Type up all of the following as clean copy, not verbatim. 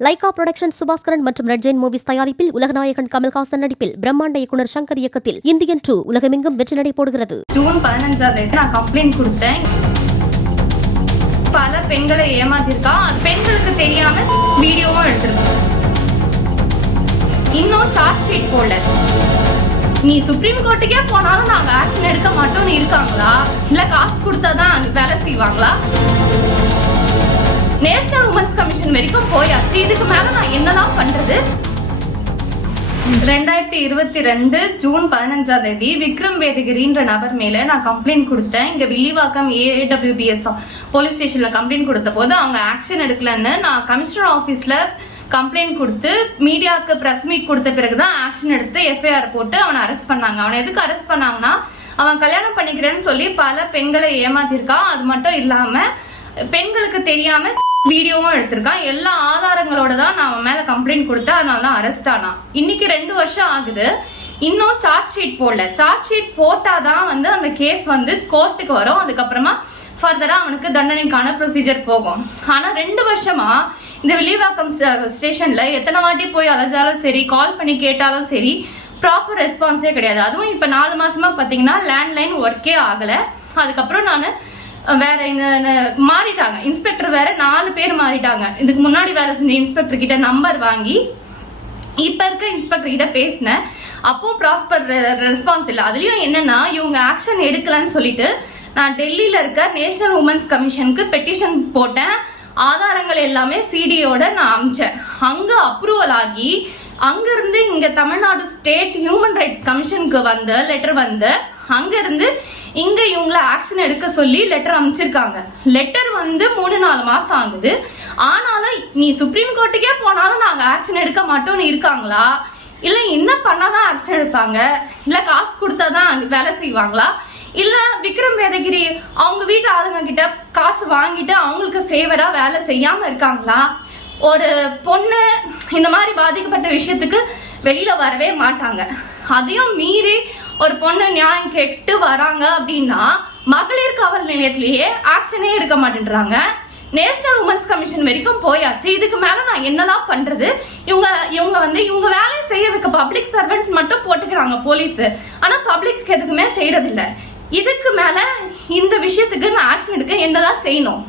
Lyca production Subaskaran மற்றும் red Jain movies தயாரிப்பில் உலகநாயகன் கமல்ஹாசன் நடிப்பில் பிரம்மாண்ட இயக்குனர் சங்கர் இயக்கத்தில் இந்தியன் 2 உலகமெங்கும் வெற்றி நடை போடுகிறது. ஜூன் 15 நான் கம்ப்ளைண்ட் கொடுத்தேன். பல பெண்களை ஏமாத்திருக்கா, பெண்களுக்கு தெரியாம வீடியோவும் எடுத்திருக்கோம். இன்னும் சார்ஜ் ஷீட் போடல. நீ சுப்ரீம் கோர்ட்டுக்கே போனாலும் நாங்க ஆக்ஷன் எடுக்க மாட்டோம்னு இருக்காங்களா, இல்ல காசு கொடுத்தாதான் வேலை செய்வாங்களா? நேஷனல் உமன்ஸ் கமிஷன் வரைக்கும் போயாச்சு. இதுக்கு மேல நான் என்னதான் பண்றது? 2022 ஜூன் 15 விக்ரம் வேதகிரின்ற நபர் மேல நான் கம்ப்ளைண்ட் கொடுத்தேன். இங்க வில்லிவாக்கம் AWBS போலீஸ் ஸ்டேஷன்ல கம்ப்ளைண்ட் கொடுத்த போது அவங்க ஆக்ஷன் எடுக்கலன்னு நான் கமிஷனர் ஆபீஸ்ல கம்ப்ளைண்ட் கொடுத்து மீடியாவுக்கு பிரஸ் மீட் கொடுத்த பிறகுதான் ஆக்ஷன் எடுத்து FIR போட்டு அவனை அரெஸ்ட் பண்ணாங்க. அவனை எதுக்கு அரெஸ்ட் பண்ணாங்கன்னா, அவன் கல்யாணம் பண்ணிக்கிறேன்னு சொல்லி பல பெண்களை ஏமாத்திருக்கான். அது மட்டும் இல்லாம பெண்களுக்கு தெரியாம வீடியோவும் எடுத்திருக்கான். எல்லா ஆதாரங்களோட தான் நான் அவன் மேல கம்ப்ளைண்ட் கொடுத்தேன். அதனால தான் அரெஸ்ட் ஆனான். இன்னைக்கு 2 வருஷம் ஆகுது. இன்னும் சார்ஜ் ஷீட் போடல. சார்ஜ் ஷீட் போட்டாதான் அந்த கேஸ் கோர்ட்டுக்கு வரும். அதுக்கப்புறமா ஃபர்தரா அவனுக்கு தண்டனைக்கான ப்ரொசீஜர் போகும். ஆனா 2 வருஷமா இந்த வில்லிவாக்கம் ஸ்டேஷன்ல எத்தனை வாட்டி போய் அலைஞ்சாலும் சரி, கால் பண்ணி கேட்டாலும் சரி, ப்ராப்பர் ரெஸ்பான்ஸே கிடையாது. அதுவும் இப்ப 4 மாசமா பாத்தீங்கன்னா லேண்ட்லைன் ஒர்க்கே ஆகல. அதுக்கப்புறம் நான் வேற மாறிட்டாங்க. இன்ஸ்பெக்டர் வேற 4 பேர் மாறிட்டாங்க. இதுக்கு முன்னாடி வேலை செஞ்ச இன்ஸ்பெக்டர் கிட்ட நம்பர் வாங்கி இப்ப இருக்க இன்ஸ்பெக்டர் கிட்ட பேசினேன். அப்போ ப்ராப்பர் ரெஸ்பான்ஸ் இல்லை. அதுலயும் என்னன்னா, இவங்க ஆக்ஷன் எடுக்கலன்னு சொல்லிட்டு நான் டெல்லியில இருக்க நேஷனல் உமன்ஸ் கமிஷனுக்கு பெட்டிஷன் போட்டேன். ஆதாரங்கள் எல்லாமே CDயோட நான் அமிச்சேன். அங்க அப்ரூவல் ஆகி அங்கிருந்து இங்க தமிழ்நாடு ஸ்டேட் ஹியூமன் ரைட்ஸ் கமிஷனுக்கு லெட்டர் அங்க இருந்து இங்க இவங்கள ஆக்ஷன் எடுக்க சொல்லி லெட்டர் அமைச்சிருக்காங்க. லெட்டர் 3-4 மாசம் ஆகுது. ஆனாலும் நீ சுப்ரீம் கோர்ட்டுக்கே போனாலும் நாங்க ஆக்ஷன் எடுக்க மாட்டோம்னு இருக்காங்களா, இல்ல என்ன பண்ணாதான் ஆக்ஷன் எடுப்பாங்க, இல்ல காசு கொடுத்தாதான் வேலை செய்வாங்களா, இல்ல விக்ரம் வேதகிரி அவங்க வீட்டு ஆளுங்க கிட்ட காசு வாங்கிட்டு அவங்களுக்கு ஃபேவரா வேலை செய்யாம இருக்காங்களா? ஒரு பொண்ணு இந்த மாதிரி பாதிக்கப்பட்ட விஷயத்துக்கு வெளியில வரவே மாட்டாங்க. அதையும் மீறி ஒரு பொண்ணு நியாயம் கேட்டு வராங்க அப்படின்னா மகளிர் காவல் நிலையத்திலேயே ஆக்ஷனே எடுக்க மாட்டேன்றாங்க. நேஷனல் உமன்ஸ் கமிஷன் வரைக்கும் போயாச்சு. இதுக்கு மேல நான் என்னதான் பண்றது? இவங்க வேலையை செய்ய வைக்க பப்ளிக் சர்வெண்ட் மட்டும் போட்டுக்கிறாங்க போலீஸ். ஆனா பப்ளிக்கு எதுக்குமே செய்யறது இல்ல. இதுக்கு மேல இந்த விஷயத்துக்கு நான் ஆக்ஷன் எடுக்க என்னதான் செய்யணும்?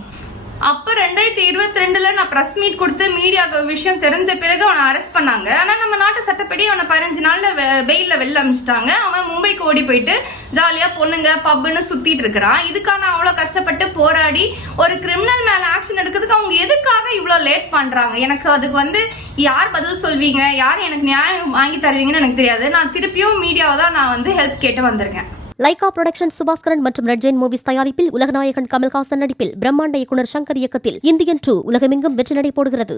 அப்ப 2022 நான் பிரஸ் மீட் கொடுத்து மீடியாவுக்கு விஷயம் தெரிஞ்ச பிறகு அவனை அரெஸ்ட் பண்ணாங்க. ஆனா நம்ம நாட்டு சட்டப்படி அவனை 15 நாள்ல பெயில வெளில அமிச்சிட்டாங்க. அவன் மும்பைக்கு ஓடி போயிட்டு ஜாலியா பொண்ணுங்க பப்புன்னு சுத்திட்டு இருக்கிறான். இதுக்கான அவ்வளவு கஷ்டப்பட்டு போராடி ஒரு கிரிமினல் மேல ஆக்ஷன் எடுக்கிறதுக்கு அவங்க எதுக்காக இவ்வளவு லேட் பண்றாங்க? எனக்கு அதுக்கு யார் பதில் சொல்வீங்க, யார் எனக்கு நியாயம் வாங்கி தருவீங்கன்னு எனக்கு தெரியாது. நான் திருப்பியும் மீடியாவை தான் நான் ஹெல்ப் கேட்டு வந்திருக்கேன். லைகா புரொடக்ஷன் சுபாஸ்கரன் மற்றும் ரெட் ஜெயின் மூவிஸ் தயாரிப்பில் உலகநாயகன் கமல்ஹாசன் நடிப்பில் பிரம்மாண்ட இயக்குனர் சங்கர் இயக்கத்தில் இந்தியன் 2 உலகமெங்கும் வெற்றி நடை போடுகிறது.